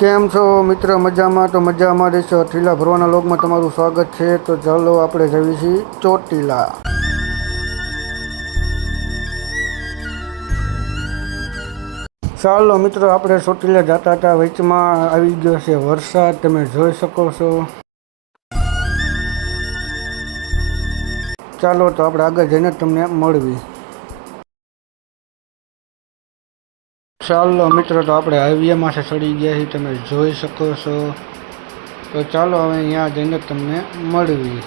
કેમ છો મિત્ર? મજામાં? તો મજામાં રહેશો. ટીલા ભરવાના લોગમાં તમારું સ્વાગત છે. તો ચાલો આપણે જઈએ છીએ ચોટીલા. ચાલો મિત્રો, આપણે ચોટીલા જતા હતા, વચમાં આવી ગયો છે વરસાદ, તમે જોઈ શકો છો. ચાલો તો આપણે આગળ જઈને તમને મળવી. ચાલો મિત્રો, તો આપણે હાઈવેમાંથી ચડી ગયા છીએ, તમે જોઈ શકો છો. તો ચાલો હવે અહીંયા જઈને તમને મળવી.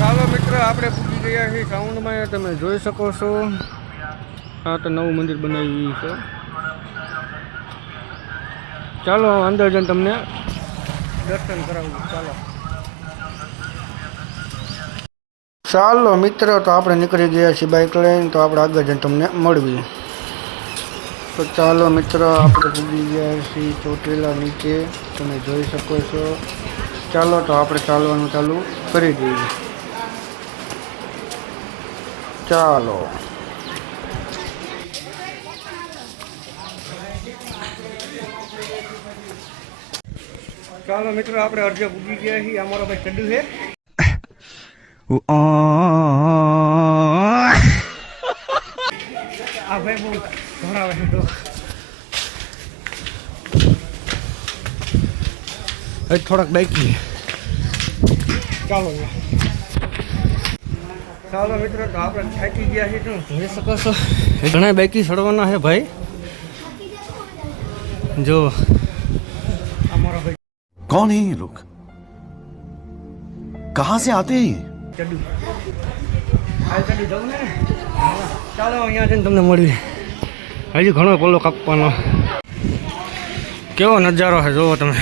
ચાલો મિત્રો, આપણે પૂછી ગયા છીએ સાઉન્ડમાં, તમે જોઈ શકો છો. હા, તો નવું મંદિર બનાવ્યું છે. ચાલો અંદર જઈને તમને દર્શન કરાવું. ચાલો મિત્રો, તો આપણે નીકળી ગયા છીએ બાઇક લઈને. તો આપણે આગળ જઈને તમને મળવી. તો ચાલો મિત્રો, આપણે પૂગી ગયા છીએ ચોટીલા નીચે, તમે જોઈ શકો છો. ચાલો તો આપણે ચાલવાનું ચાલુ કરી દઈએ. ચાલો ચાલો મિત્રો, આપણે અડધે પૂગી ગયા છીએ. અમારો ભાઈ ચડ્ડુ છે. આ ભાઈ બહુ ભરાવે છે. તો થોડાક બાઈકી. ચાલો મિત્રો, તો આપણે થાકી ગયા છીએ. તમે જોઈ શકો છો, ઘણા બાઈકી ચડવાના છે ભાઈ. જો અમારો ભાઈ कौन है ये लोग? कहाँ से आते हैं ये? ચડ્ડુ જવું ને. ચાલો અહીંયા જઈને તમને મળી. હજી ઘણો પોલો કાપવાનો. કેવો નજારો છે જોવો તમે.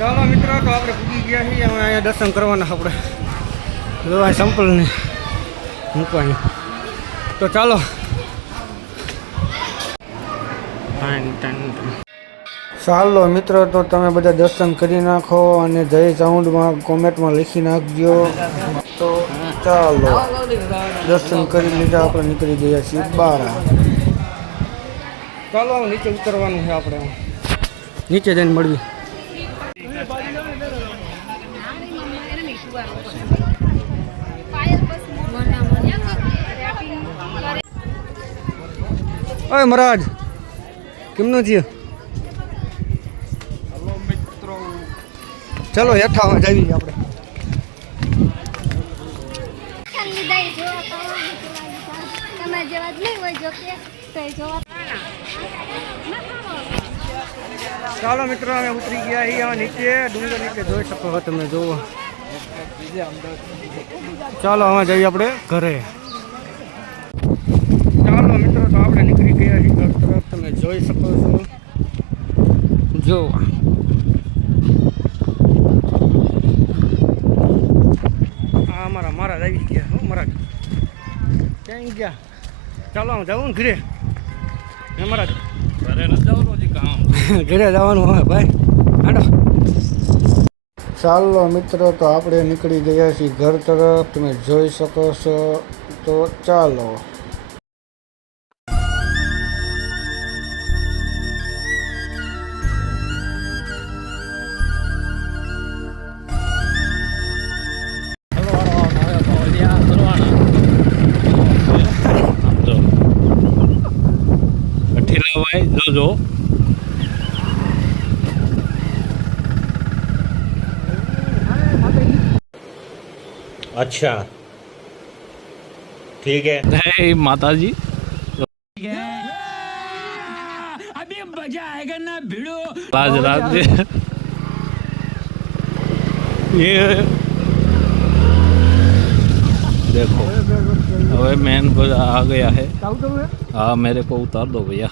ચાલો મિત્રો, તો આપણે પૂગી ગયા છીએ. અમે અહીંયા દર્શન કરવાના આપણે. જો આ સંપલ ને મૂકવાની. તો ચાલો. ચાલો મિત્રો, તો તમે બધા દર્શન કરી નાખો અને જય સાઉન્ડમાં કોમેન્ટમાં લખી નાખજો. તો ચાલો, દર્શન કરી લીધા, આપણે નીકળી ગયા છીએ બહાર. ચાલો નીચે ઉતરવાનું છે આપણે. નીચે જઈને મળવી. ઓય મહારાજ, કેમનું થયું? ચલો હેઠા જઈએ આપણે. ચાલો મિત્રો, અમે ઉતરી ગયા છીએ નીચે, ડુંગર નીચે જોઈ શકો છો તમે. જુઓ. ચાલો હવે જઈએ આપણે ઘરે. ચાલો મિત્રો, તો આપણે નીકળી ગયા છીએ ઘર તરફ, તમે જોઈ શકો છો. જો મહારાજ આવી ગયા. હું મહારાજ ક્યાં ગયા? ચાલો હું જાઉં ને ઘરે. હે મહારાજ, ઘરે ન જવાનું, હજી કામ. ઘરે જવાનું હવે ભાઈ. હાડો. ચાલો મિત્રો, તો આપણે નીકળી ગયા છીએ ઘર તરફ, તમે જોઈ શકો છો. તો ચાલો. जो अच्छा ठीक है। नहीं माता जी, अभी मजा आएगा ना भिड़ो। राज राज ये देखो, अबे मैन आ गया है। हाँ, मेरे को उतार दो भैया।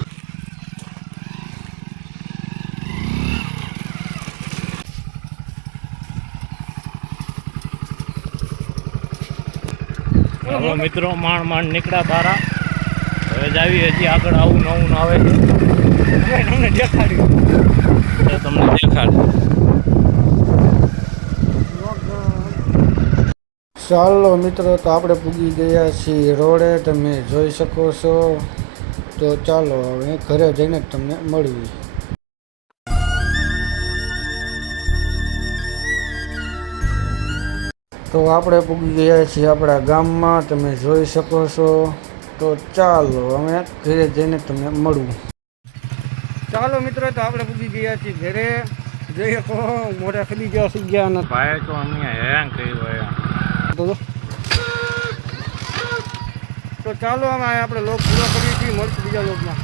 હવે મિત્રો માંડ માંડ નીકળ્યા બારા. હવે જાવી હજી આગળ આવું નવું આવે છે. તમને દેખાડ્યું. ચાલો મિત્રો, તો આપણે પૂગી ગયા છીએ રોડે, તમે જોઈ શકો છો. તો ચાલો હવે ઘરે જઈને તમને મળવી. તો આપણે પૂગી ગયા છીએ આપણા ગામમાં, તમે જોઈ શકો છો. તો ચાલો હવે ઘરે જઈને તમને મળવું. ચાલો મિત્રો, તો આપણે પૂગી ગયા છીએ ઘરે. જોઈ શકો મોઢા ખડી ગયા સી ગયા ને ભાઈ તો અમે હેરાન કર્યું. તો ચાલો અમે આપણે લોક પૂરો કરીએ છીએ. મળશું બીજા લોકમાં.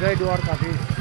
જય દ્વારકાધીશ.